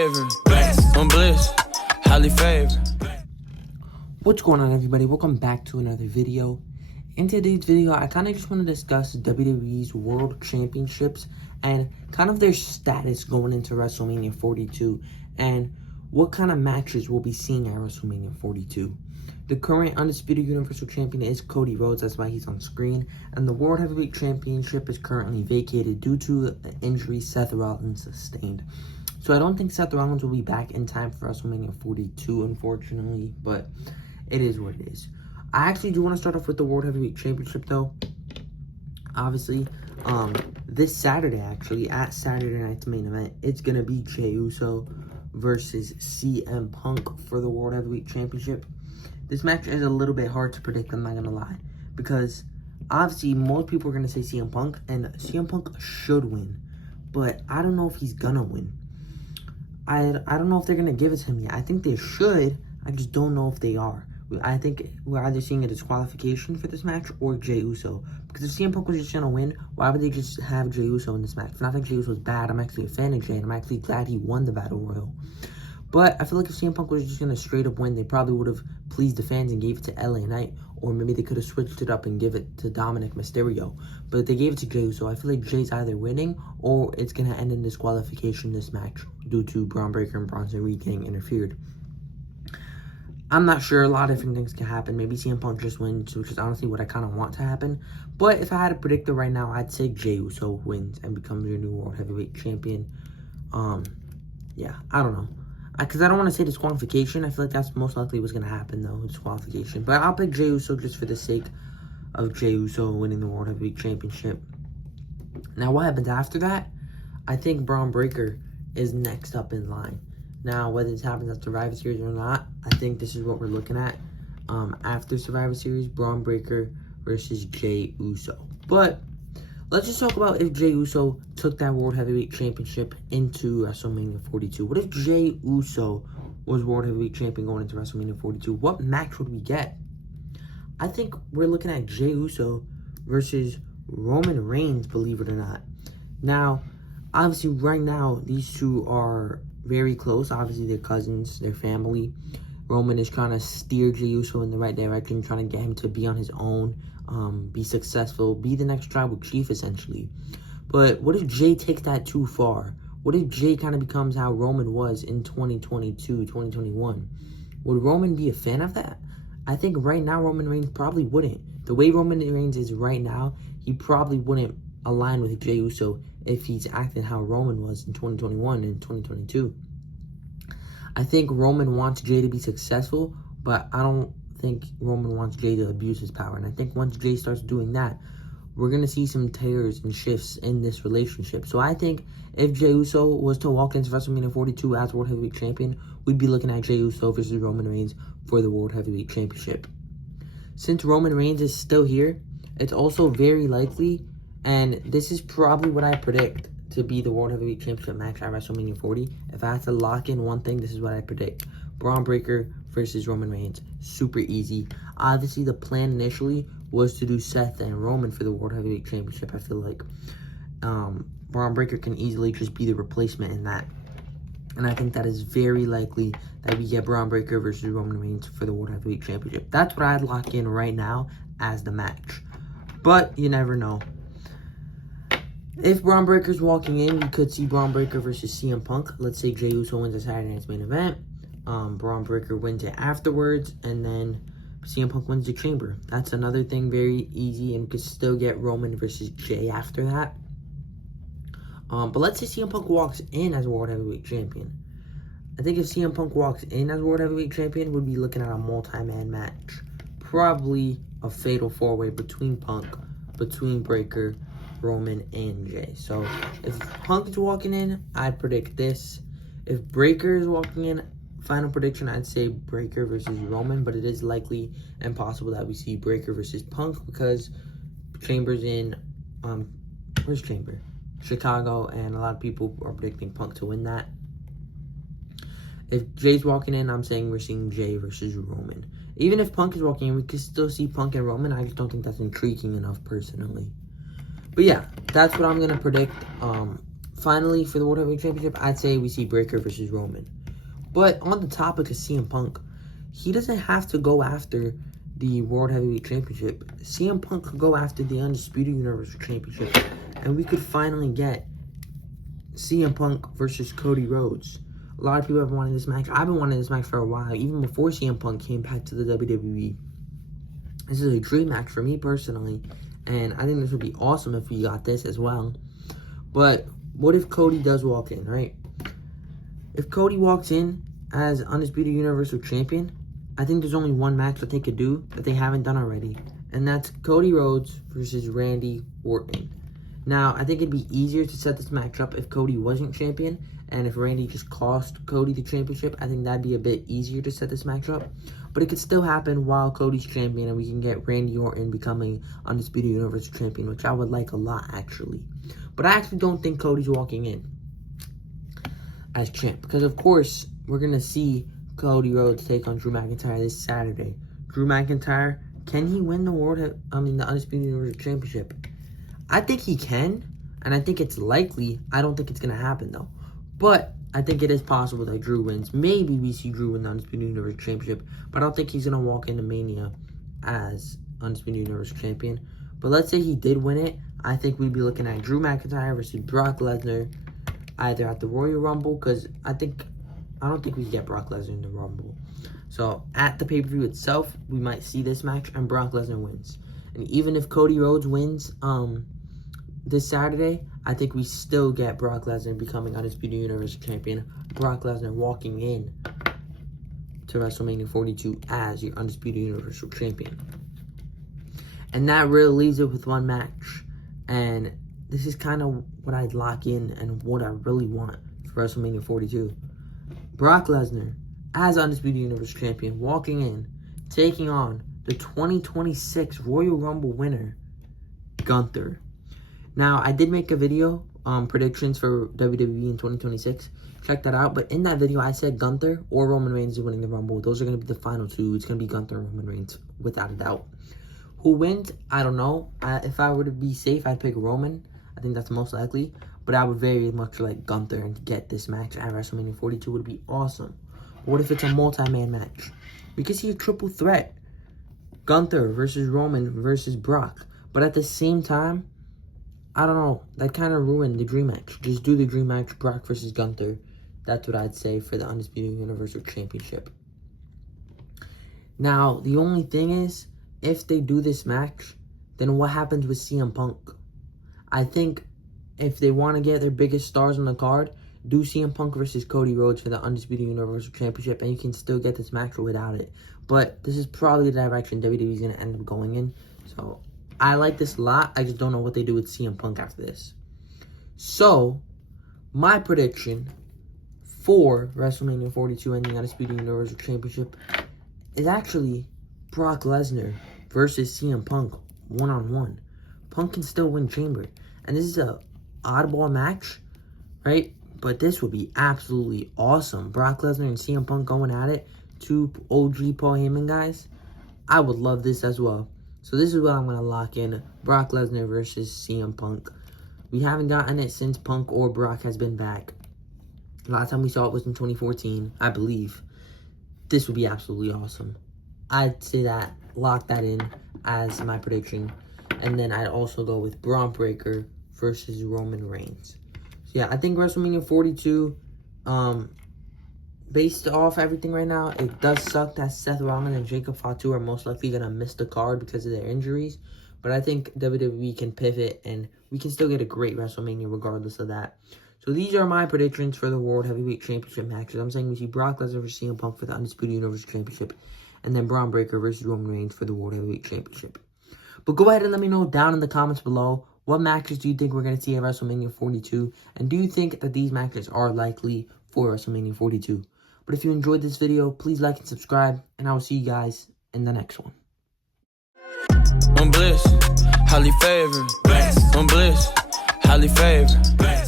favorite. I'm bliss, highly favored. What's going on, everybody? Welcome back to another video. In today's video, I kind of just want to discuss WWE's World Championships and kind of their status going into WrestleMania 42 and what kind of matches we'll be seeing at WrestleMania 42. The current Undisputed Universal Champion is Cody Rhodes, that's why he's on screen, and the World Heavyweight Championship is currently vacated due to the injury Seth Rollins sustained. So I don't think Seth Rollins will be back in time for WrestleMania 42, unfortunately, but it is what it is. I actually do want to start off with the World Heavyweight Championship, though. Obviously, this Saturday, actually, at Saturday Night's Main Event, it's going to be Jey Uso versus CM Punk for the World Heavyweight Championship. This match is a little bit hard to predict, I'm not going to lie, because obviously most people are going to say CM Punk, and CM Punk should win, but I don't know if he's going to win. I don't know if they're going to give it to him yet. I think they should, I just don't know if they are. I think we're either seeing a disqualification for this match or Jey Uso. Because if CM Punk was just going to win, why would they just have Jey Uso in this match? It's not like Jey Uso was bad. I'm actually a fan of Jey, and I'm actually glad he won the Battle Royal. But I feel like if CM Punk was just going to straight up win, they probably would have pleased the fans and gave it to LA Knight. Or maybe they could have switched it up and give it to Dominic Mysterio. But they gave it to Jey Uso. I feel like Jey's either winning or it's going to end in disqualification this match due to Braun Breaker and Bronson Reed getting interfered. I'm not sure. A lot of different things can happen. Maybe CM Punk just wins, which is honestly what I kind of want to happen. But if I had to predict it right now, I'd say Jey Uso wins and becomes your new World Heavyweight Champion. Yeah, I don't know. Because I don't want to say disqualification. I feel like that's most likely what's going to happen, though, disqualification. But I'll pick Jey Uso just for the sake of Jey Uso winning the World Heavyweight Championship. Now, what happens after that? I think Braun Breaker is next up in line. Now, whether this happens at Survivor Series or not, I think this is what we're looking at. After Survivor Series, Braun Breaker versus Jey Uso. But let's just talk about if Jey Uso took that World Heavyweight Championship into WrestleMania 42. What if Jey Uso was World Heavyweight Champion going into WrestleMania 42? What match would we get? I think we're looking at Jey Uso versus Roman Reigns, believe it or not. Now, obviously, right now, these two are very close. Obviously, they're cousins, they're family. Roman is trying to steer Jey Uso in the right direction, trying to get him to be on his own, be successful, be the next tribal chief, essentially. But what if Jey takes that too far? What if Jey kind of becomes how Roman was in 2022, 2021? Would Roman be a fan of that? I think right now Roman Reigns probably wouldn't. The way Roman Reigns is right now, he probably wouldn't align with Jey Uso if he's acting how Roman was in 2021 and 2022. I think Roman wants Jey to be successful, but I don't think Roman wants Jey to abuse his power. And I think once Jey starts doing that, we're going to see some tears and shifts in this relationship. So I think if Jey Uso was to walk into WrestleMania 42 as World Heavyweight Champion, we'd be looking at Jey Uso versus Roman Reigns for the World Heavyweight Championship. Since Roman Reigns is still here, it's also very likely, and this is probably what I predict to be the World Heavyweight Championship match at WrestleMania 40. If I had to lock in one thing, this is what I predict. Braun Breaker versus Roman Reigns. Super easy. Obviously, the plan initially was to do Seth and Roman for the World Heavyweight Championship. I feel like Braun Breaker can easily just be the replacement in that. And I think that is very likely that we get Braun Breaker versus Roman Reigns for the World Heavyweight Championship. That's what I'd lock in right now as the match. But you never know. If Braun Breaker's walking in, we could see Braun Breaker versus CM Punk. Let's say Jey Uso wins the Saturday Night's Main Event. Braun Breaker wins it afterwards. And then CM Punk wins the Chamber. That's another thing, very easy. And we could still get Roman versus Jey after that. But let's say CM Punk walks in as World Heavyweight Champion. I think if CM Punk walks in as World Heavyweight Champion, we'd be looking at a multi-man match. Probably a fatal four-way between Punk, between Breaker, Roman, and Jey. So if Punk is walking in, I'd predict this. If Breaker is walking in, final prediction, I'd say Breaker versus Roman, but it is likely and possible that we see Breaker versus Punk because Chamber's in, where's Chamber? Chicago, and a lot of people are predicting Punk to win that. If Jey's walking in, I'm saying we're seeing Jey versus Roman. Even if Punk is walking in, we could still see Punk and Roman. I just don't think that's intriguing enough, personally. But yeah, that's what I'm going to predict finally, for the World Heavyweight Championship, I'd say we see Breakker versus Roman. But on the topic of CM Punk, he doesn't have to go after the World Heavyweight Championship. CM Punk could go after the Undisputed Universal Championship, and we could finally get CM Punk versus Cody Rhodes. A lot of people have wanted this match. I've been wanting this match for a while, even before CM Punk came back to the WWE. This is a dream match for me personally, and I think this would be awesome if we got this as well. But what if Cody does walk in, right? If Cody walks in as Undisputed Universal Champion, I think there's only one match that they could do that they haven't done already, and that's Cody Rhodes versus Randy Orton. Now, I think it'd be easier to set this match up if Cody wasn't champion, and if Randy just cost Cody the championship, I think that'd be a bit easier to set this match up. But it could still happen while Cody's champion, and we can get Randy Orton becoming Undisputed Universal Champion, which I would like a lot, actually. But I actually don't think Cody's walking in as champ, because of course, we're going to see Cody Rhodes take on Drew McIntyre this Saturday. Drew McIntyre, can he win the the Undisputed Universal Championship? I think he can, and I think it's likely. I don't think it's going to happen, though. But I think it is possible that Drew wins. Maybe we see Drew win the Undisputed Universal Championship, but I don't think he's going to walk into Mania as Undisputed Universal Champion. But let's say he did win it. I think we'd be looking at Drew McIntyre versus Brock Lesnar, either at the Royal Rumble, because I don't think we can get Brock Lesnar in the Rumble. So at the pay-per-view itself, we might see this match, and Brock Lesnar wins. And even if Cody Rhodes wins this Saturday, I think we still get Brock Lesnar becoming Undisputed Universal Champion. Brock Lesnar walking in to WrestleMania 42 as your Undisputed Universal Champion. And that really leaves it with one match. And this is kind of what I'd lock in and what I really want for WrestleMania 42. Brock Lesnar as Undisputed Universal Champion walking in, taking on the 2026 Royal Rumble winner, Gunther. Now, I did make a video, predictions for WWE in 2026. Check that out. But in that video, I said Gunther or Roman Reigns is winning the Rumble. Those are going to be the final two. It's going to be Gunther and Roman Reigns, without a doubt. Who wins? I don't know. If I were to be safe, I'd pick Roman. I think that's most likely. But I would very much like Gunther, and to get this match at WrestleMania 42 would be awesome. But what if it's a multi-man match? We could see a triple threat. Gunther versus Roman versus Brock. But at the same time, I don't know. That kind of ruined the dream match. Just do the dream match, Brock versus Gunther. That's what I'd say for the Undisputed Universal Championship. Now, the only thing is, if they do this match, then what happens with CM Punk? I think if they want to get their biggest stars on the card, do CM Punk versus Cody Rhodes for the Undisputed Universal Championship, and you can still get this match without it. But this is probably the direction WWE is going to end up going in. So, I like this a lot. I just don't know what they do with CM Punk after this. So, my prediction for WrestleMania 42 and the Undisputed Universal Championship is actually Brock Lesnar versus CM Punk one-on-one. Punk can still win Chamber. And this is a oddball match, right? But this would be absolutely awesome. Brock Lesnar and CM Punk going at it. Two OG Paul Heyman guys. I would love this as well. So this is what I'm going to lock in. Brock Lesnar versus CM Punk. We haven't gotten it since Punk or Brock has been back. Last time we saw it was in 2014, I believe. This would be absolutely awesome. I'd say that, lock that in as my prediction. And then I'd also go with Braun Breaker versus Roman Reigns. So yeah, I think WrestleMania 42, based off everything right now, it does suck that Seth Rollins and Jacob Fatu are most likely going to miss the card because of their injuries. But I think WWE can pivot, and we can still get a great WrestleMania regardless of that. So these are my predictions for the World Heavyweight Championship matches. I'm saying we see Brock Lesnar versus CM Punk for the Undisputed Universal Championship, and then Braun Breaker versus Roman Reigns for the World Heavyweight Championship. But go ahead and let me know down in the comments below, what matches do you think we're going to see at WrestleMania 42? And do you think that these matches are likely for WrestleMania 42? But if you enjoyed this video, please like and subscribe, and I will see you guys in the next one. I'm bliss, highly favored. I'm bliss, highly favored.